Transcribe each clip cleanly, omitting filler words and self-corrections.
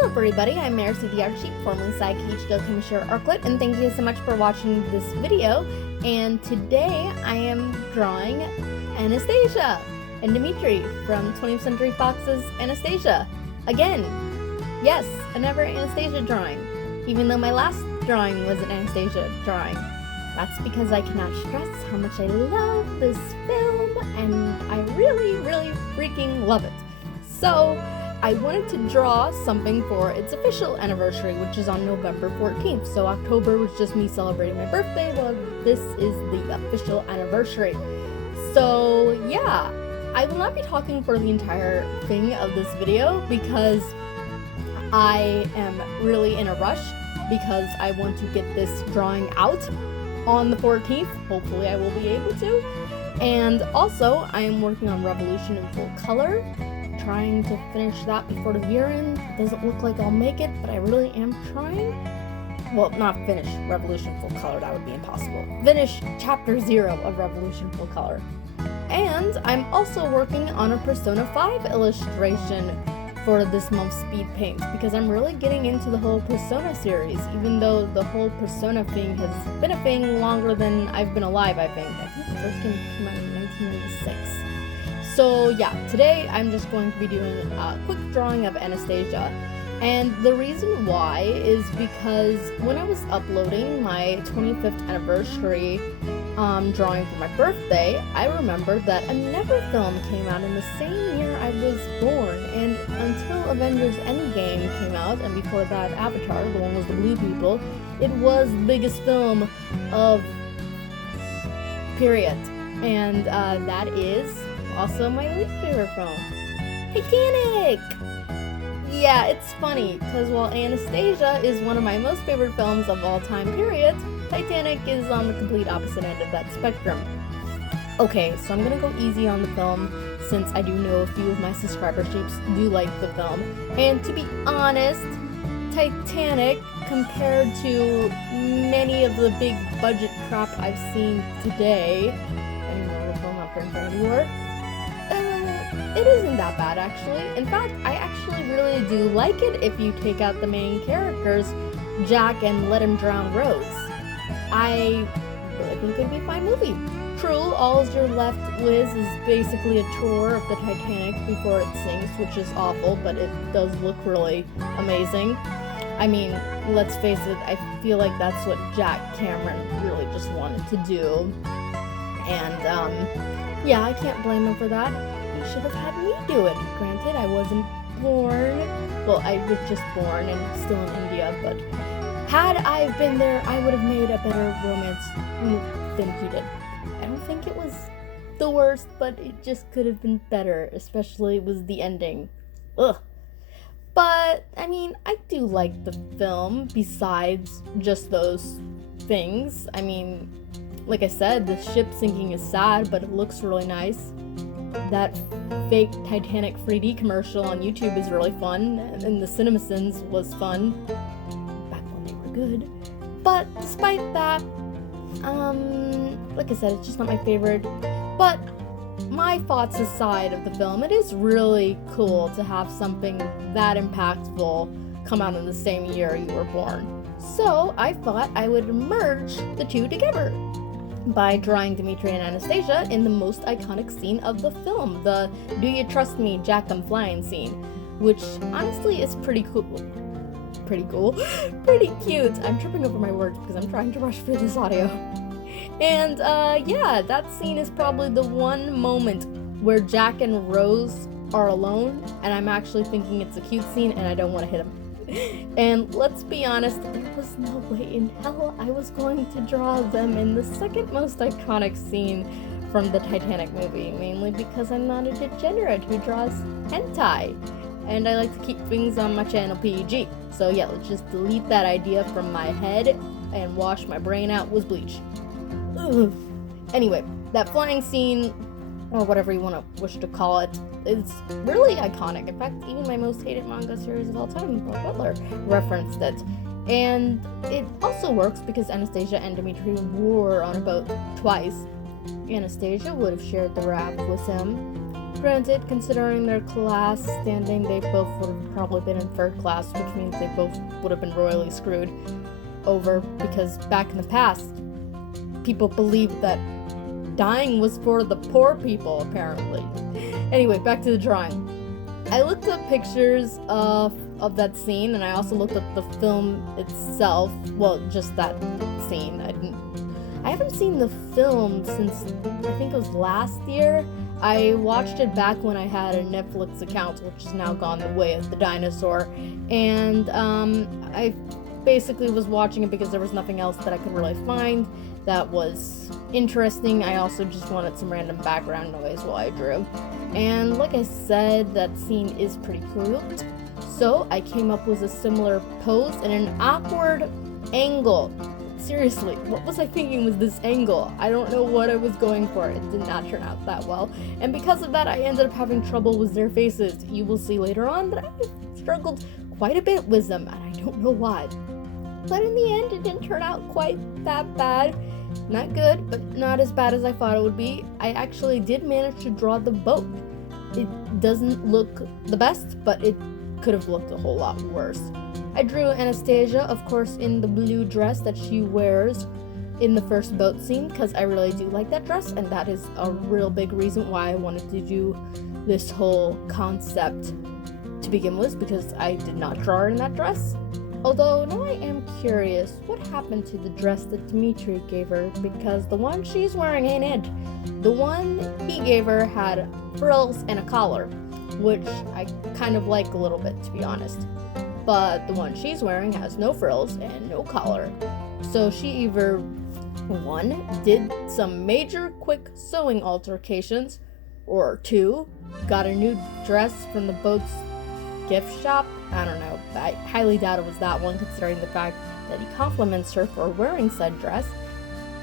Hello everybody, I'm Merisu the Art Sheep, formerly Psyche Commissioner Arclit, and thank you so much for watching this video. And today I am drawing Anastasia and Dimitri from 20th Century Fox's Anastasia. Again, yes, another Anastasia drawing, even though my last drawing was an Anastasia drawing. That's because I cannot stress how much I love this film, and I really freaking love it. So I wanted to draw something for its official anniversary, which is on November 14th. So October was just me celebrating my birthday, well, this is the official anniversary. So yeah, I will not be talking for the entire thing of this video because I am really in a rush because I want to get this drawing out on the 14th. Hopefully I will be able to. And also, I am working on Revolution in full color, trying to finish that before the year end. It doesn't look like I'll make it, but I really am trying. Well, not finish Revolution full color, that would be impossible. Finish chapter 0 of Revolution full color. And I'm also working on a Persona 5 illustration for this month's Speedpaint, because I'm really getting into the whole Persona series, even though the whole Persona thing has been a thing longer than I've been alive, I think. I think the first game came out in 1996. So yeah, today I'm just going to be doing a quick drawing of Anastasia. And the reason why is because when I was uploading my 25th anniversary drawing for my birthday, I remembered that another film came out in the same year I was born. And until Avengers Endgame came out, and before that Avatar, the one with the blue people, it was the biggest film of period. And that is also my least favorite film, Titanic! Yeah, it's funny, because while Anastasia is one of my most favorite films of all time, period, Titanic is on the complete opposite end of that spectrum. Okay, so I'm gonna go easy on the film, since I do know a few of my subscriber sheeps do like the film. And to be honest, Titanic, compared to many of the big budget crap I've seen today, I don't know the film out there in front of you are, it isn't that bad, actually. In fact, I actually really do like it if you take out the main characters, Jack and Let Him Drown Rose. I really think it'd be a fine movie. True, all you're left with is basically a tour of the Titanic before it sinks, which is awful, but it does look really amazing. I mean, let's face it, I feel like that's what Jack Cameron really just wanted to do. And, yeah, I can't blame him for that. He should have had me do it. Granted, I wasn't born. Well, I was just born and still in India, but had I been there, I would have made a better romance than he did. I don't think it was the worst, but it just could have been better, especially was the ending. Ugh. But, I mean, I do like the film, besides just those things. I mean, like I said, the ship sinking is sad, but it looks really nice. That fake Titanic 3D commercial on YouTube is really fun, and the CinemaSins was fun, back when they were good. But despite that, like I said, it's just not my favorite. But my thoughts aside of the film, it is really cool to have something that impactful come out in the same year you were born. So I thought I would merge the two together by drawing Dimitri and Anastasia in the most iconic scene of the film, the "Do You Trust Me, Jack, I'm Flying" scene, which honestly is pretty cool. Pretty cute. I'm tripping over my words because I'm trying to rush through this audio. And yeah, that scene is probably the one moment where Jack and Rose are alone, and I'm actually thinking it's a cute scene and I don't want to hit him. And let's be honest, there was no way in hell I was going to draw them in the second most iconic scene from the Titanic movie, mainly because I'm not a degenerate who draws hentai, and I like to keep things on my channel PG. So yeah, let's just delete that idea from my head and wash my brain out with bleach. Ugh. Anyway, that flying scene, or whatever you want to wish to call it, is really iconic. In fact, even my most hated manga series of all time, Bob Butler, referenced it. And it also works because Anastasia and Dimitri were on a boat twice. Anastasia would have shared the raft with him, Granted, considering their class standing, they both would have probably been in third class, which means they both would have been royally screwed over, because back in the past, people believed that dying was for the poor people, apparently. Anyway, back to the drawing. I looked up pictures of that scene, and I also looked up the film itself. Well, just that scene. I haven't seen the film since, I think it was last year. I watched it back when I had a Netflix account, which has now gone the way of the dinosaur, and I basically was watching it because there was nothing else that I could really find that was interesting. I also just wanted some random background noise while I drew. And like I said, that scene is pretty cute. So I came up with a similar pose in an awkward angle. Seriously, what was I thinking with this angle? I don't know what I was going for. It did not turn out that well. And because of that, I ended up having trouble with their faces. You will see later on that I struggled quite a bit with them, and I don't know why. But in the end, it didn't turn out quite that bad. Not good, but not as bad as I thought it would be. I actually did manage to draw the boat. It doesn't look the best, but it could have looked a whole lot worse. I drew Anastasia, of course, in the blue dress that she wears in the first boat scene, because I really do like that dress, and that is a real big reason why I wanted to do this whole concept to begin with, because I did not draw her in that dress. Although, now I am curious, what happened to the dress that Dimitri gave her, because the one she's wearing ain't it. The one he gave her had frills and a collar, which I kind of like a little bit, to be honest. But the one she's wearing has no frills and no collar. So she either, one, did some major quick sewing altercations, or two, got a new dress from the boat's gift shop. I don't know. I highly doubt it was that one, considering the fact that he compliments her for wearing said dress.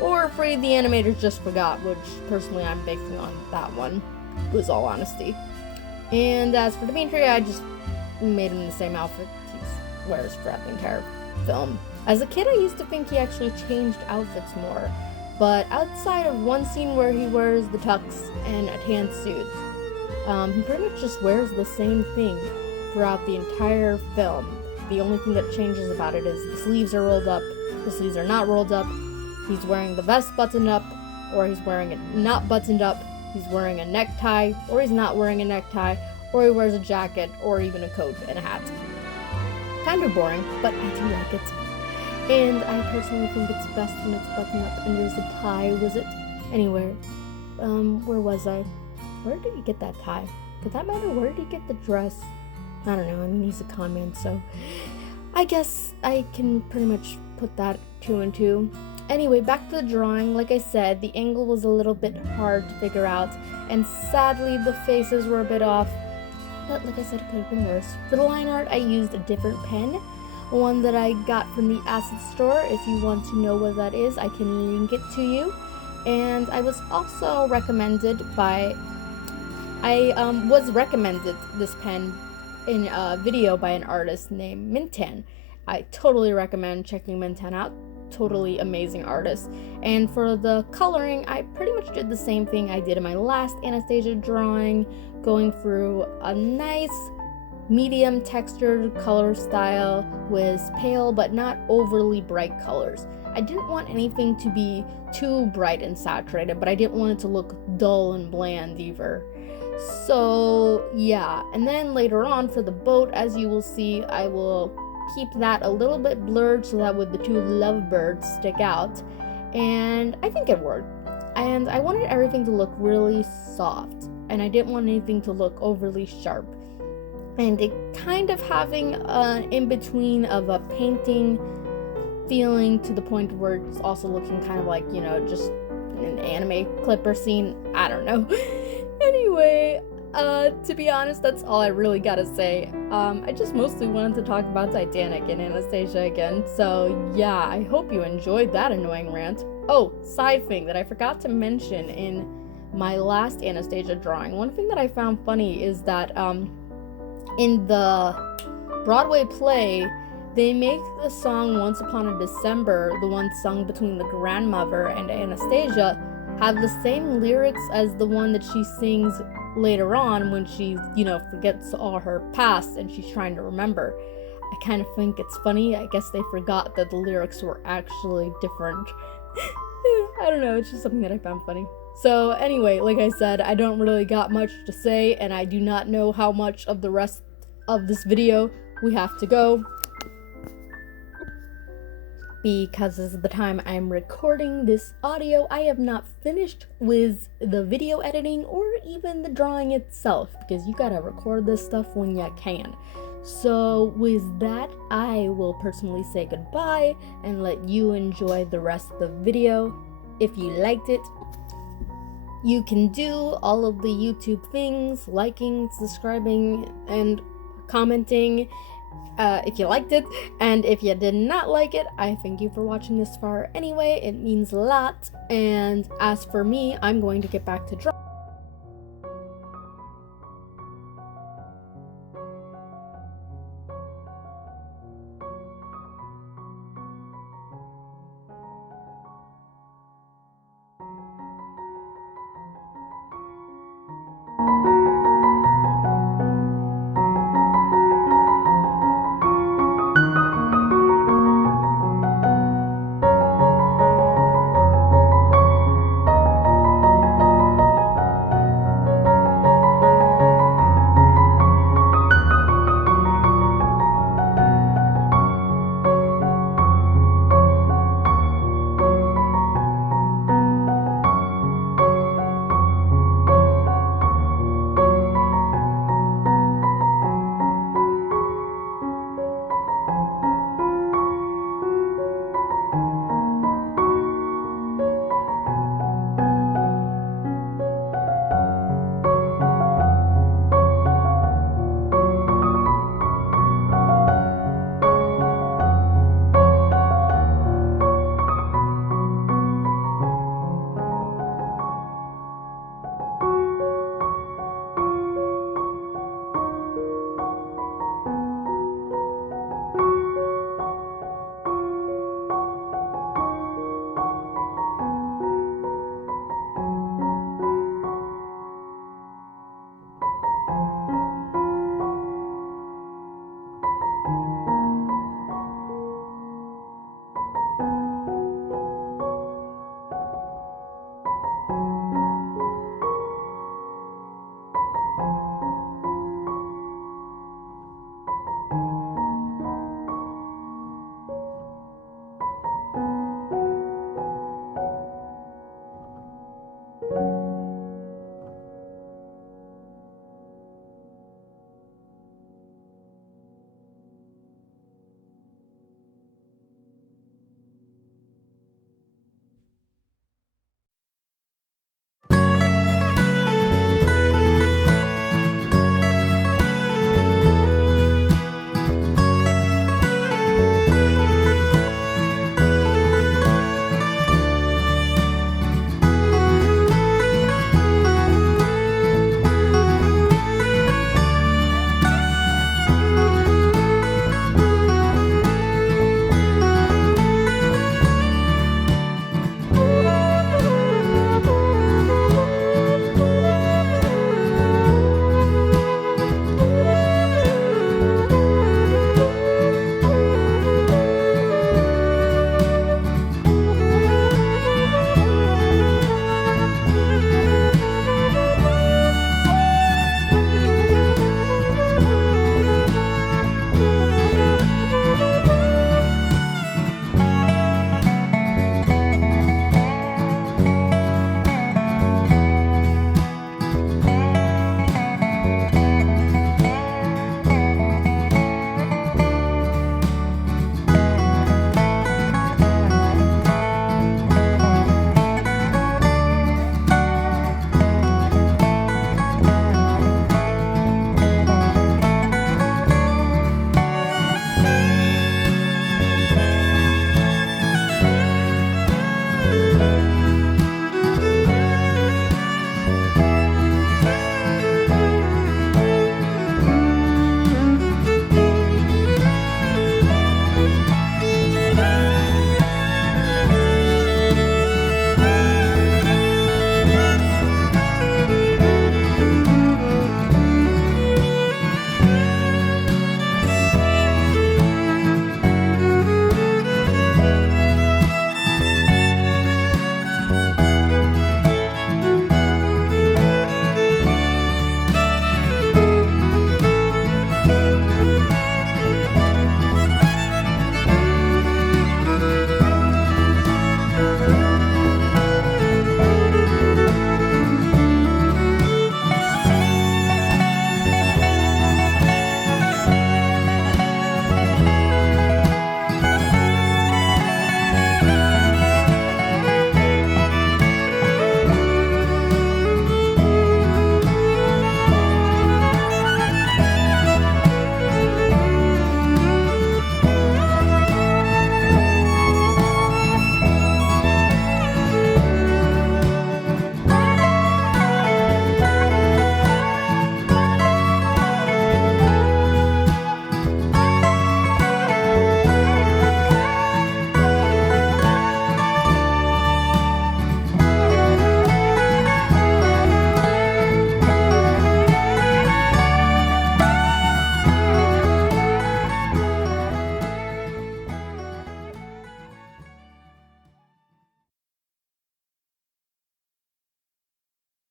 Or afraid the animators just forgot, which personally I'm banking on that one, with all honesty. And as for Dimitri, I just made him the same outfit he wears throughout the entire film. As a kid, I used to think he actually changed outfits more, but outside of one scene where he wears the tux and a tan suit, he pretty much just wears the same thing throughout the entire film. The only thing that changes about it is the sleeves are rolled up, the sleeves are not rolled up, he's wearing the vest buttoned up, or he's wearing it not buttoned up, he's wearing a necktie, or he's not wearing a necktie, or he wears a jacket, or even a coat and a hat. Kind of boring, but I do like it. And I personally think it's best when it's buttoned up and there's a tie with it. Anyway, where was I? Where did he get that tie? For that matter, where did he get the dress? I don't know, I mean, he's a con man, so I guess I can pretty much put that 2 and 2. Anyway, back to the drawing. Like I said, the angle was a little bit hard to figure out, and sadly the faces were a bit off, but like I said, it could have been worse. For the line art, I used a different pen, one that I got from the Acid store. If you want to know what that is, I can link it to you. And I was also recommended by, was recommended this pen in a video by an artist named Mintan. I totally recommend checking Mintan out. Totally amazing artist. And for the coloring, I pretty much did the same thing I did in my last Anastasia drawing, going through a nice medium textured color style with pale but not overly bright colors. I didn't want anything to be too bright and saturated, but I didn't want it to look dull and bland either. So yeah, and then later on for the boat, as you will see, I will keep that a little bit blurred so that with the two lovebirds stick out, and I think it worked. And I wanted everything to look really soft, and I didn't want anything to look overly sharp, and it kind of having an in-between of a painting feeling to the point where it's also looking kind of like, you know, just an anime clip or scene. I don't know. Anyway, to be honest, that's all I really gotta say. I just mostly wanted to talk about Titanic and Anastasia again, so yeah, I hope you enjoyed that annoying rant. Oh, side thing that I forgot to mention in my last Anastasia drawing, one thing that I found funny is that, in the Broadway play, they make the song Once Upon a December, the one sung between the grandmother and Anastasia, have the same lyrics as the one that she sings later on when she, forgets all her past and she's trying to remember. I kind of think it's funny. I guess they forgot that the lyrics were actually different. I don't know, it's just something that I found funny. So anyway, like I said, I don't really got much to say, and I do not know how much of the rest of this video we have to go, because as of the time I'm recording this audio, I have not finished with the video editing or even the drawing itself, because you gotta record this stuff when you can. So with that, I will personally say goodbye and let you enjoy the rest of the video. If you liked it, you can do all of the YouTube things, liking, subscribing, and commenting if you liked it. And if you did not like it, I thank you for watching this far anyway. It means a lot. And as for me, I'm going to get back to drawing.